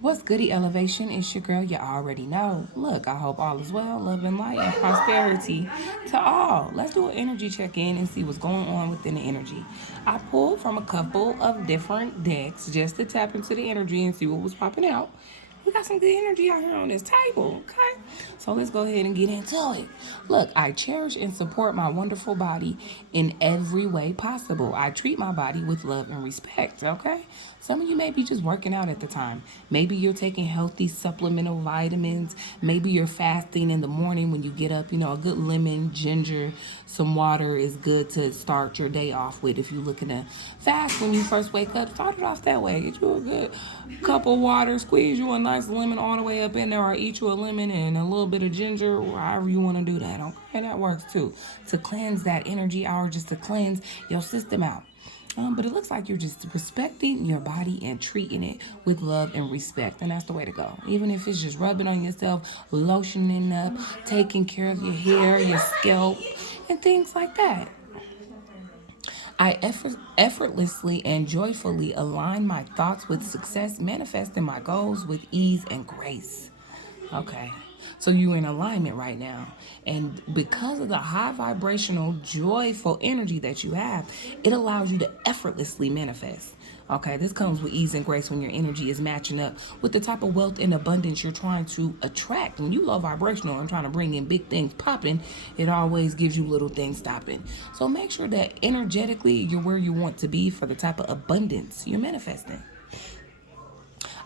What's goody elevation? It's your girl, you already know. Look, I hope all is well, love and light and prosperity to all. Let's do an energy check in and see what's going on within the energy. I pulled from a couple of different decks just to tap into the energy and see what was popping out. We got some good energy out here on this table, okay? So let's go ahead and get into it. Look, I cherish and support my wonderful body in every way possible. I treat my body with love and respect, okay? Some of you may be just working out at the time. Maybe you're taking healthy supplemental vitamins. Maybe you're fasting in the morning when you get up. You know, a good lemon, ginger, some water is good to start your day off with. If you're looking to fast when you first wake up, start it off that way. Get you a good cup of water, squeeze you a nice lemon all the way up in there, or eat you a lemon and a little bit of ginger, or however you want to do that. Okay, that works too. To cleanse that energy out, or just to cleanse your system out. But it looks like you're just respecting your body and treating it with love and respect. And that's the way to go. Even if it's just rubbing on yourself, lotioning up, taking care of your hair, your scalp, and things like that. I effortlessly and joyfully align my thoughts with success, manifesting my goals with ease and grace. Okay. So you're in alignment right now. And because of the high vibrational, joyful energy that you have, it allows you to effortlessly manifest. Okay, this comes with ease and grace when your energy is matching up with the type of wealth and abundance you're trying to attract. When you low vibrational and trying to bring in big things popping, it always gives you little things stopping. So make sure that energetically you're where you want to be for the type of abundance you're manifesting.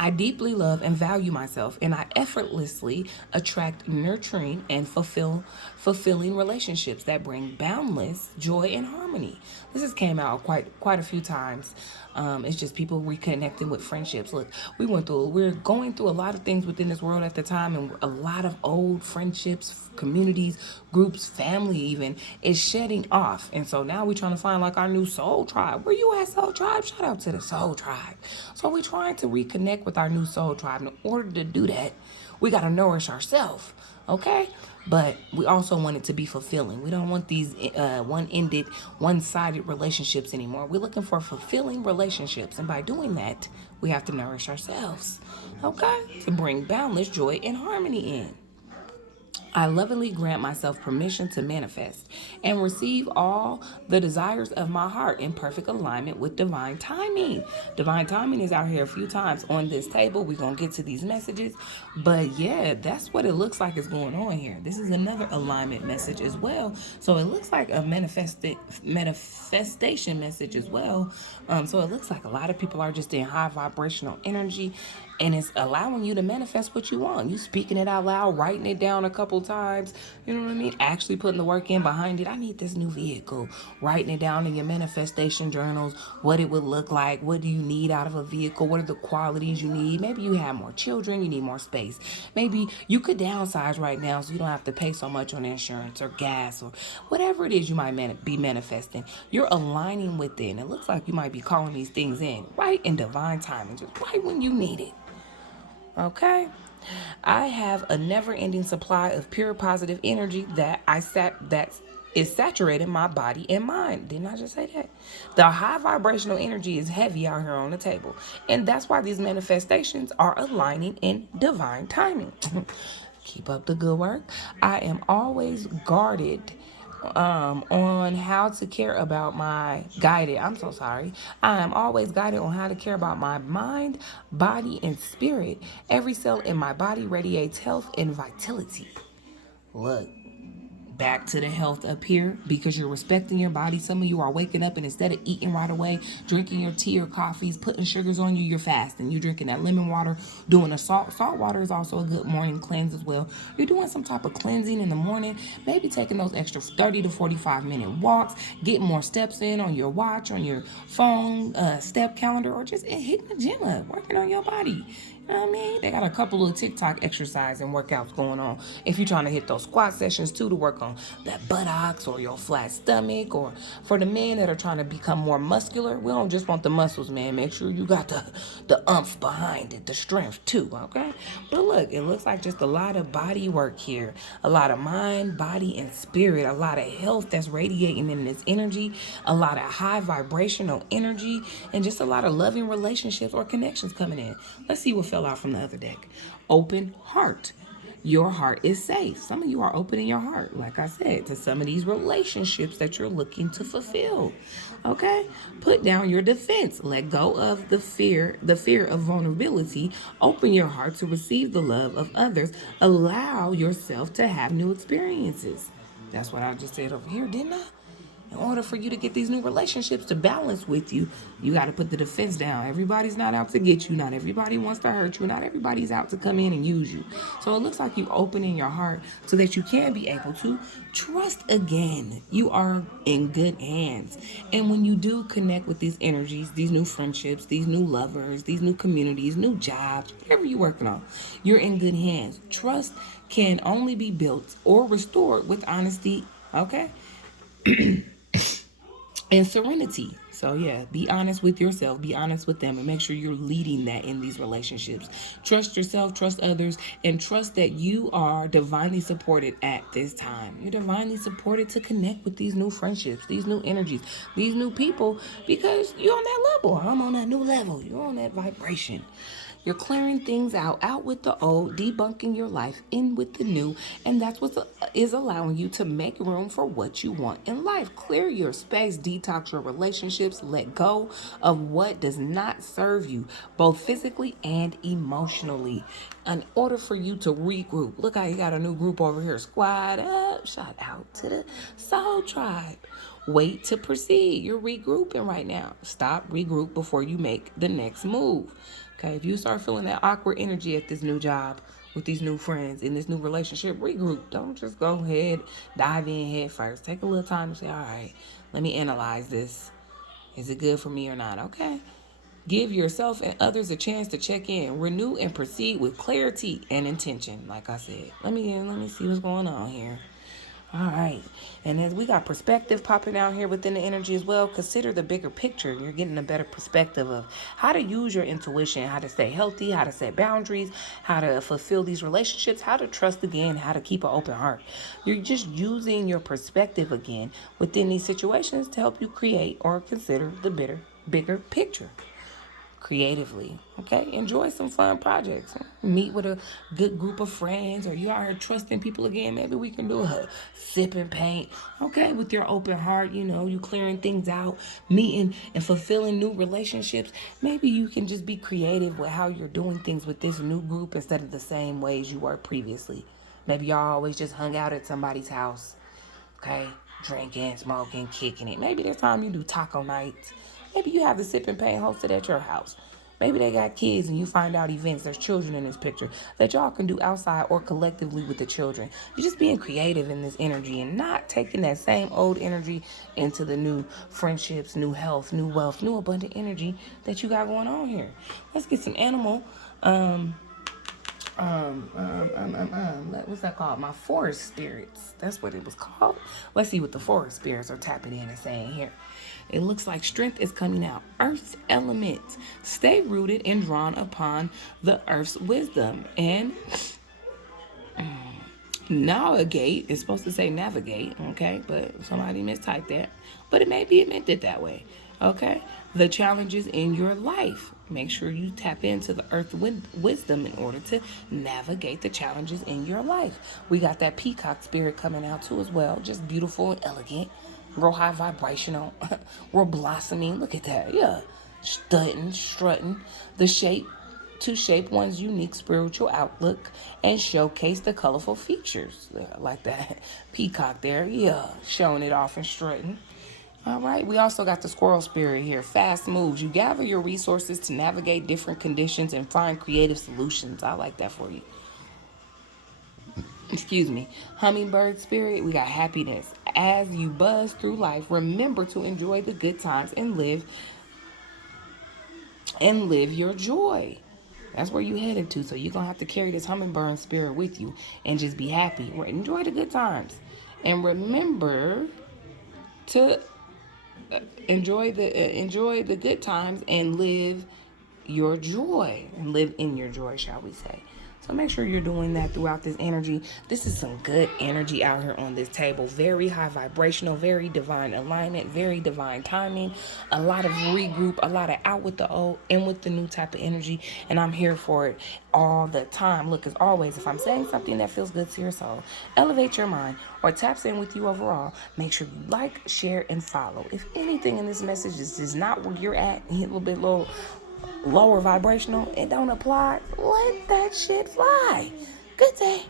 I deeply love and value myself, and I effortlessly attract nurturing and fulfilling relationships that bring boundless joy and harmony. This has came out quite a few times. It's just people reconnecting with friendships. Look, we're going through a lot of things within this world at the time, and a lot of old friendships, communities, groups, family even is shedding off. And so now we're trying to find like our new soul tribe. Where you at, soul tribe? Shout out to the soul tribe. So we're trying to reconnect with our new soul tribe. In order to do that, we got to nourish ourselves. Okay? But we also want it to be fulfilling. We don't want these one-ended, one-sided relationships anymore. We're looking for fulfilling relationships. And by doing that, we have to nourish ourselves. Okay? To bring boundless joy and harmony in. I lovingly grant myself permission to manifest and receive all the desires of my heart in perfect alignment with divine timing. Divine timing is out here a few times on this table. We're going to get to these messages. But yeah, that's what it looks like is going on here. This is another alignment message as well. So it looks like a manifestation message as well. So it looks like a lot of people are just in high vibrational energy, and it's allowing you to manifest what you want. You speaking it out loud, writing it down a couple times, you know what I mean? Actually putting the work in behind it. I need this new vehicle. Writing it down in your manifestation journals, what it would look like. What do you need out of a vehicle? What are the qualities you need? Maybe you have more children, you need more space. Maybe you could downsize right now so you don't have to pay so much on insurance or gas or whatever it is you might be manifesting. You're aligning with it. And it looks like you might be calling these things in right in divine timing, just right when you need it. Okay? I have a never-ending supply of pure positive energy that is saturating my body and mind. Didn't I just say that? The high vibrational energy is heavy out here on the table. And that's why these manifestations are aligning in divine timing. Keep up the good work. I am always guarded on how to care about my guided. I'm so sorry. I am always guided on how to care about my mind, body, and spirit. Every cell in my body radiates health and vitality. Look, back to the health up here because you're respecting your body. Some of you are waking up and instead of eating right away, drinking your tea or coffees, putting sugars on you, you're fasting. You're drinking that lemon water, doing a salt water is also a good morning cleanse as well. You're doing some type of cleansing in the morning, maybe taking those extra 30 to 45-minute walks, getting more steps in on your watch, on your phone, step calendar, or just hitting the gym up, working on your body. You know what I mean? They got a couple of TikTok exercise and workouts going on. If you're trying to hit those squat sessions too to work on that buttocks or your flat stomach, or for the men that are trying to become more muscular, we don't just want the muscles, man. Make sure you got the umph behind it, the strength too, okay? But look, it looks like just a lot of body work here, a lot of mind, body, and spirit, a lot of health that's radiating in this energy, a lot of high vibrational energy, and just a lot of loving relationships or connections coming in. Let's see what fell out from the other deck. Open heart. Your heart is safe. Some of you are opening your heart, like I said, to some of these relationships that you're looking to fulfill. Okay? Put down your defense. Let go of the fear of vulnerability. Open your heart to receive the love of others. Allow yourself to have new experiences. That's what I just said over here, didn't I? In order for you to get these new relationships to balance with you, you got to put the defense down. Everybody's not out to get you. Not everybody wants to hurt you. Not everybody's out to come in and use you. So it looks like you opening your heart so that you can be able to trust again. You are in good hands. And when you do connect with these energies, these new friendships, these new lovers, these new communities, new jobs, whatever you're working on, you're in good hands. Trust can only be built or restored with honesty, okay? And serenity. So yeah, be honest with yourself, be honest with them, and make sure you're leading that in these relationships. Trust yourself, trust others, and trust that you are divinely supported at this time. You're divinely supported to connect with these new friendships, these new energies, these new people, because you're on that level. I'm on that new level. You're on that vibration. You're clearing things out with the old, debunking your life, in with the new, and that's what is allowing you to make room for what you want in life. Clear your space, detox your relationships, let go of what does not serve you, both physically and emotionally, in order for you to regroup. Look how you got a new group over here. Squad up, shout out to the Soul Tribe. Wait to proceed. You're regrouping right now. Stop, regroup before you make the next move. Okay, if you start feeling that awkward energy at this new job, with these new friends, in this new relationship, regroup. Don't just go ahead, dive in head first. Take a little time to say, all right, let me analyze this. Is it good for me or not? Okay. Give yourself and others a chance to check in. Renew and proceed with clarity and intention. Like I said, let me see what's going on here. All right. And as we got perspective popping out here within the energy as well, consider the bigger picture. You're getting a better perspective of how to use your intuition, how to stay healthy, how to set boundaries, how to fulfill these relationships, how to trust again, how to keep an open heart. You're just using your perspective again within these situations to help you create or consider the bigger picture creatively. Okay, enjoy some fun projects. Meet with a good group of friends, or you are trusting people again. Maybe we can do a sip and paint. Okay, with your open heart, you clearing things out, meeting and fulfilling new relationships. Maybe you can just be creative with how you're doing things with this new group instead of the same ways you were previously. Maybe y'all always just hung out at somebody's house. Okay, drinking, smoking, kicking it. Maybe this time you do taco nights. Maybe you have the sip and paint hosted at your house. Maybe they got kids and you find out events, there's children in this picture, that y'all can do outside or collectively with the children. You're just being creative in this energy and not taking that same old energy into the new friendships, new health, new wealth, new abundant energy that you got going on here. Let's get some animal what's that called? My forest spirits. That's what it was called. Let's see what the forest spirits are tapping in and saying here. It looks like strength is coming out. Earth element. Stay rooted and drawn upon the earth's wisdom. And navigate. It's supposed to say navigate, okay? But somebody mistyped that. But it meant it that way, okay? The challenges in your life. Make sure you tap into the earth wisdom in order to navigate the challenges in your life. We got that peacock spirit coming out too as well. Just beautiful and elegant. Real high vibrational. Real blossoming. Look at that. Yeah. Strutting. The shape to shape one's unique spiritual outlook and showcase the colorful features. Like that peacock there. Yeah. Showing it off and strutting. All right, we also got the squirrel spirit here. Fast moves. You gather your resources to navigate different conditions and find creative solutions. I like that for you. Excuse me. Hummingbird spirit, we got happiness. As you buzz through life, remember to enjoy the good times and live your joy. That's where you headed to. So you're going to have to carry this hummingbird spirit with you and just be happy. Enjoy the good times. And remember to enjoy the good times and live your joy and live in your joy, shall we say. So make sure you're doing that throughout this energy. This is some good energy out here on this table. Very high vibrational, very divine alignment, very divine timing. A lot of regroup, a lot of out with the old, in with the new type of energy. And I'm here for it all the time. Look, as always, if I'm saying something that feels good to your soul, elevate your mind, or taps in with you overall, make sure you like, share, and follow. If anything in this message is not where you're at, a little bit lower vibrational, it don't apply, let that shit fly. Good day.